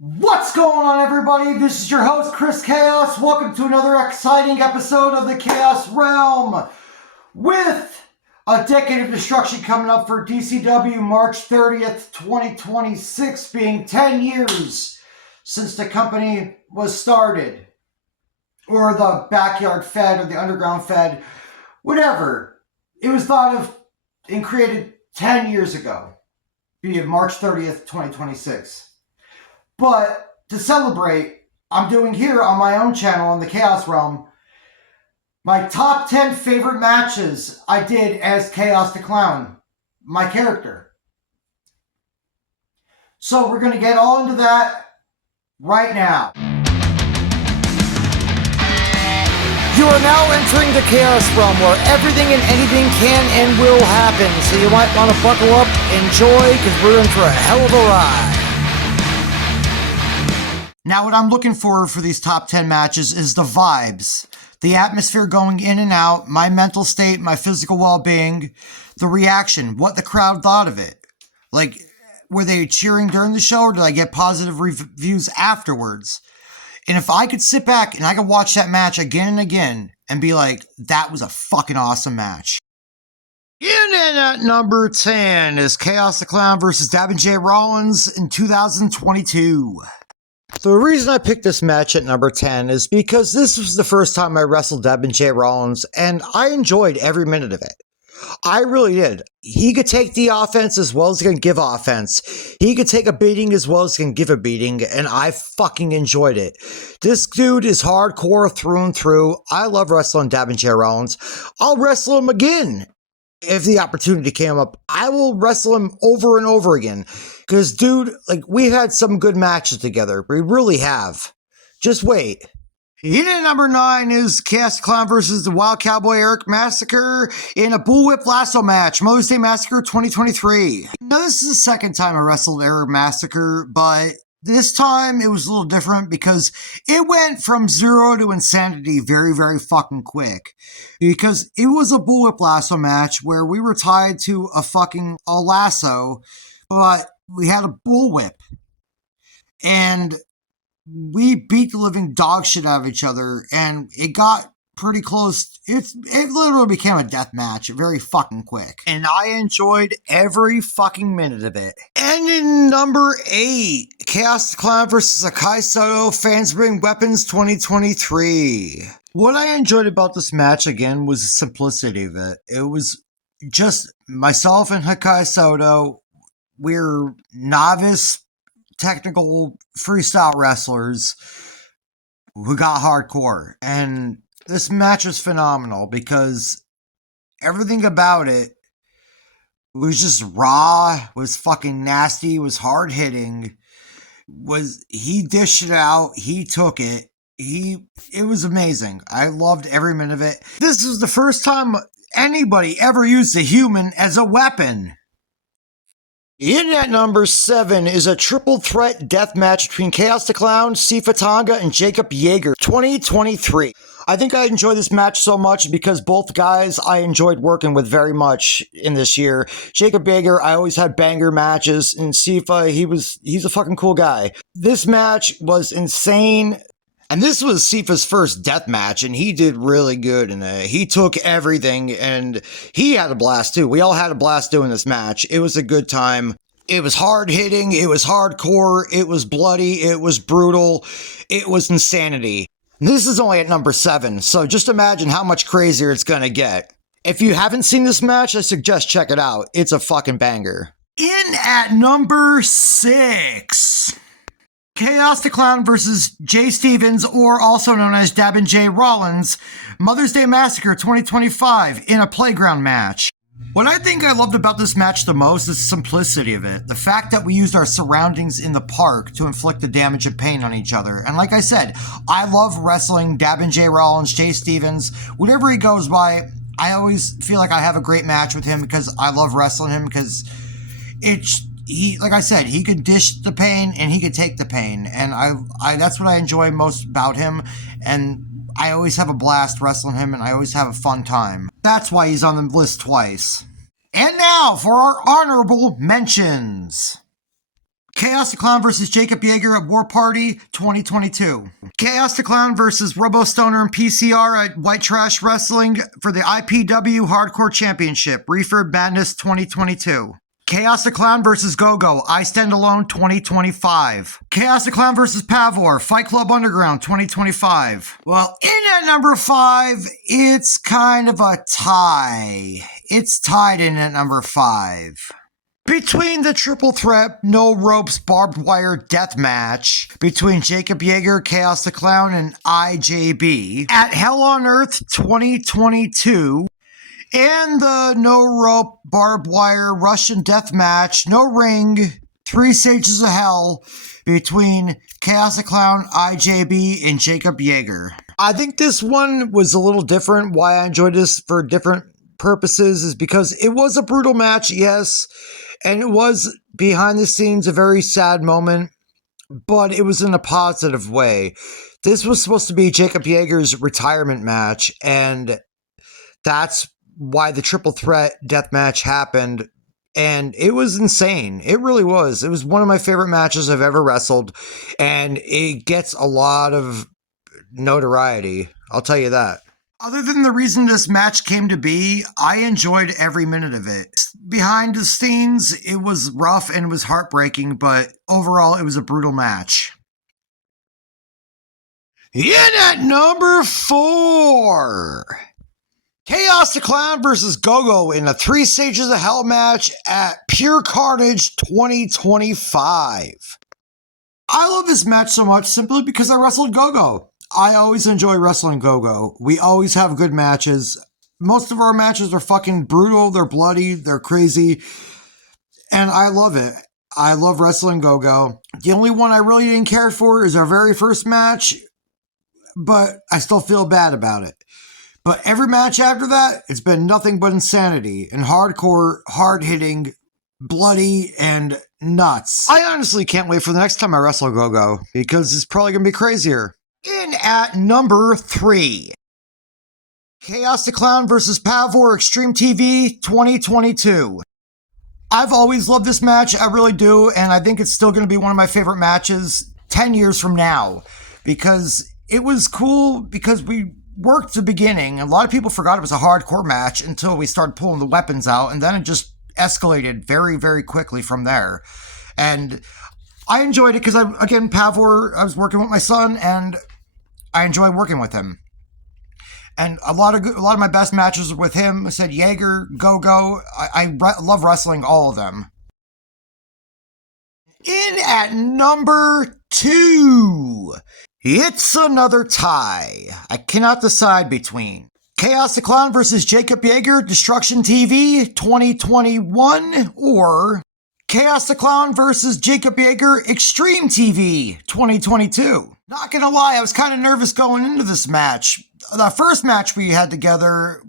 What's going on, everybody? This is your host, Chris Chaos. Welcome to another exciting episode of the Chaos Realm. With a decade of destruction coming up for DCW, March 30th, 2026, being 10 years since the company was started. Or the Backyard Fed, or the Underground Fed, whatever. It was thought of and created 10 years ago, being March 30th, 2026. But to celebrate, I'm doing here on my own channel on the Chaos Realm my top 10 favorite matches I did as Chaos the Clown, my character. So we're going to get all into that right now. You are now entering the Chaos Realm, where everything and anything can and will happen. So you might want to buckle up, enjoy, because we're in for a hell of a ride. Now, what I'm looking for these top 10 matches is the vibes, the atmosphere going in and out, my mental state, my physical well-being, the reaction, what the crowd thought of it. Like, were they cheering during the show, or did I get positive reviews afterwards? And if I could sit back and I could watch that match again and again and be like, that was a fucking awesome match. In at number 10 is Chaos the Clown versus Davin J. Rollins in 2022. The reason I picked this match at number 10 is because this was the first time I wrestled Davin J. Rollins, and I enjoyed every minute of it. I really did. He could take the offense as well as he can give offense. He could take a beating as well as he can give a beating, and I fucking enjoyed it. This dude is hardcore through and through. I love wrestling Davin J. Rollins. I'll wrestle him again. If the opportunity came up, I will wrestle him over and over again. Because, dude, like, we've had some good matches together. We really have. Just wait. In at number 9 is Chaos Clown versus the Wild Cowboy Eric Massacre in a Bullwhip Lasso match, Mother's Day Massacre 2023. Now, this is the second time I wrestled Eric Massacre, but this time it was a little different because it went from 0 to insanity very, very fucking quick. Because it was a Bullwhip Lasso match where we were tied to a lasso, but we had a bullwhip. And we beat the living dog shit out of each other, and it got pretty close. It literally became a death match very fucking quick. And I enjoyed every fucking minute of it. And in number 8, Chaos the Clown versus Hikai Sato, Fans Bring Weapons 2023. What I enjoyed about this match, again, was the simplicity of it. It was just myself and Hikai Sato. We're novice technical freestyle wrestlers who got hardcore, and this match was phenomenal because everything about it was just raw, was fucking nasty, was hard hitting, he dished it out, he took it, it was amazing. I loved every minute of it. This was the first time anybody ever used a human as a weapon. In at number 7 is a triple threat death match between Chaos the Clown, Sifa Tonga, and Jacob Yeager, 2023. I think I enjoyed this match so much because both guys I enjoyed working with very much in this year. Jacob Yeager, I always had banger matches, and Sifa, he's a fucking cool guy. This match was insane. And this was Sifa's first death match, and he did really good in it. He took everything, and he had a blast, too. We all had a blast doing this match. It was a good time. It was hard-hitting. It was hardcore. It was bloody. It was brutal. It was insanity. This is only at number 7, so just imagine how much crazier it's gonna get. If you haven't seen this match, I suggest check it out. It's a fucking banger. In at number 6... Chaos the Clown versus Jay Stevens, or also known as Davin J. Rollins, Mother's Day Massacre 2025 in a playground match. What I think I loved about this match the most is the simplicity of it. The fact that we used our surroundings in the park to inflict the damage and pain on each other. And like I said, I love wrestling Davin J. Rollins, Jay Stevens, whatever he goes by. I always feel like I have a great match with him because I love wrestling him because like I said, he could dish the pain and he could take the pain, and I that's what I enjoy most about him, and I always have a blast wrestling him, and I always have a fun time. That's why he's on the list twice. And now for our honorable mentions. Chaos the Clown versus Jacob Yeager at War Party 2022. Chaos the Clown versus Robo Stoner and PCR at White Trash Wrestling for the IPW Hardcore Championship, Reefer Madness 2022. Chaos the Clown versus Go-Go, I Stand Alone 2025. Chaos the Clown versus Pavor, Fight Club Underground 2025. Well, in at number 5, it's kind of a tie. It's tied in at number 5. Between the triple threat, no ropes, barbed wire death match between Jacob Yeager, Chaos the Clown, and IJB at Hell on Earth 2022, and the no rope, barbed wire Russian death match, no ring, 3 Stages of Hell between Chaos the Clown, IJB, and Jacob Yeager. I think this one was a little different. Why I enjoyed this for different purposes is because it was a brutal match, yes, and it was behind the scenes a very sad moment, but it was in a positive way. This was supposed to be Jacob Yeager's retirement match, and that's why the triple threat death match happened, and it was insane. It really was. It was one of my favorite matches I've ever wrestled, and it gets a lot of notoriety, I'll tell you that. Other than the reason this match came to be, I enjoyed every minute of it. Behind the scenes, it was rough and it was heartbreaking, but overall, it was a brutal match. In at number 4, Chaos the Clown versus Go-Go in a 3 Stages of Hell match at Pure Carnage 2025. I love this match so much simply because I wrestled Go-Go. I always enjoy wrestling Go-Go. We always have good matches. Most of our matches are fucking brutal, they're bloody, they're crazy, and I love it. I love wrestling Go-Go. The only one I really didn't care for is our very first match, but I still feel bad about it. But every match after that, it's been nothing but insanity and hardcore, hard-hitting, bloody, and nuts. I honestly can't wait for the next time I wrestle Go-Go, because it's probably going to be crazier. In at number 3, Chaos the Clown versus Pavor Extreme TV 2022. I've always loved this match, I really do, and I think it's still going to be one of my favorite matches 10 years from now, because it was cool because we worked the beginning. A lot of people forgot it was a hardcore match until we started pulling the weapons out, and then it just escalated very, very quickly from there. And I enjoyed it because, again, Pavor, I was working with my son, and I enjoy working with him. And a lot of my best matches were with him. I said Yeager, Go-Go. I love wrestling all of them. In at number 2, it's another tie. I cannot decide between Chaos the Clown versus Jacob Yeager, Destruction TV 2021, or Chaos the Clown versus Jacob Yeager, Extreme TV 2022. Not gonna lie, I was kind of nervous going into this match. The first match we had together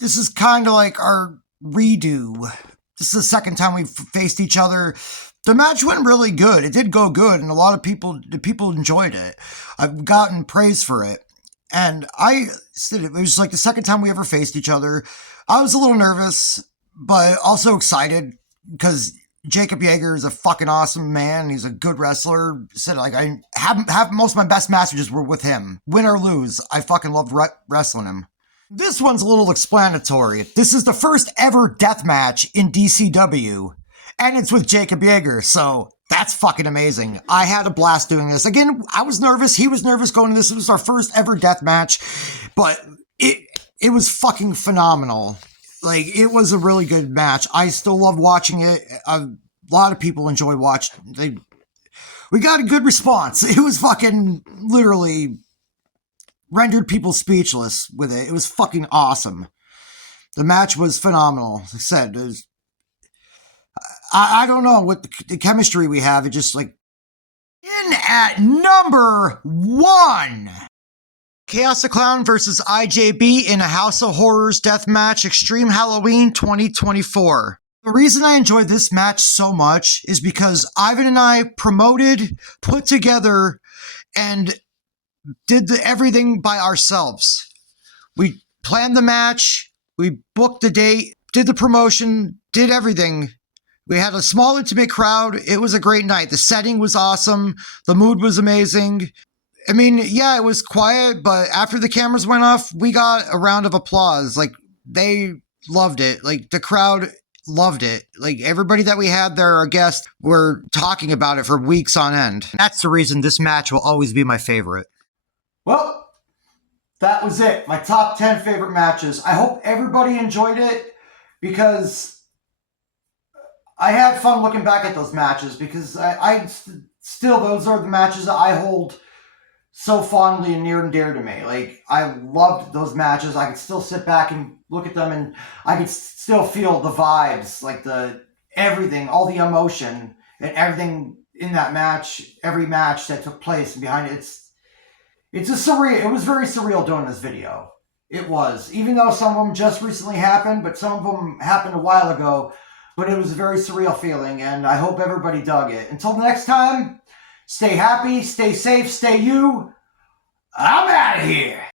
this is kind of like our redo. This is the second time we've faced each other. The match went really good. It did go good, and the people enjoyed it. I've gotten praise for it. And it was like the second time we ever faced each other. I was a little nervous, but also excited because Jacob Yeager is a fucking awesome man. He's a good wrestler. I have most of my best matches were with him. Win or lose, I fucking loved wrestling him. This one's a little explanatory. This is the first ever death match in DCW, and it's with Jacob Yeager, so that's fucking amazing. I had a blast doing this. Again, I was nervous. He was nervous going to this. It was our first ever death match, but it was fucking phenomenal. Like, it was a really good match. I still love watching it. A lot of people enjoy watching. We got a good response. It was fucking literally rendered people speechless with it. It was fucking awesome. The match was phenomenal. Like I said, I don't know what the chemistry we have. It just like... In at number 1, Chaos the Clown versus IJB in a House of Horrors death match, Extreme Halloween 2024. The reason I enjoyed this match so much is because Ivan and I promoted, put together, and did everything by ourselves. We planned the match, we booked the date, did the promotion, did everything We had a small, intimate crowd. It was a great night. The setting was awesome. The mood was amazing. I mean, yeah, it was quiet, but after the cameras went off, we got a round of applause. Like, they loved it. Like, the crowd loved it. Like, everybody that we had there, our guests, were talking about it for weeks on end. That's the reason this match will always be my favorite. Well, that was it. My top 10 favorite matches. I hope everybody enjoyed it because I had fun looking back at those matches because still, those are the matches that I hold so fondly and near and dear to me. Like, I loved those matches. I could still sit back and look at them, and I could still feel the vibes, like everything, all the emotion, and everything in that match, every match that took place and behind it. It's a surreal. It was very surreal doing this video. It was, even though some of them just recently happened, but some of them happened a while ago. But it was a very surreal feeling, and I hope everybody dug it. Until next time, stay happy, stay safe, stay you.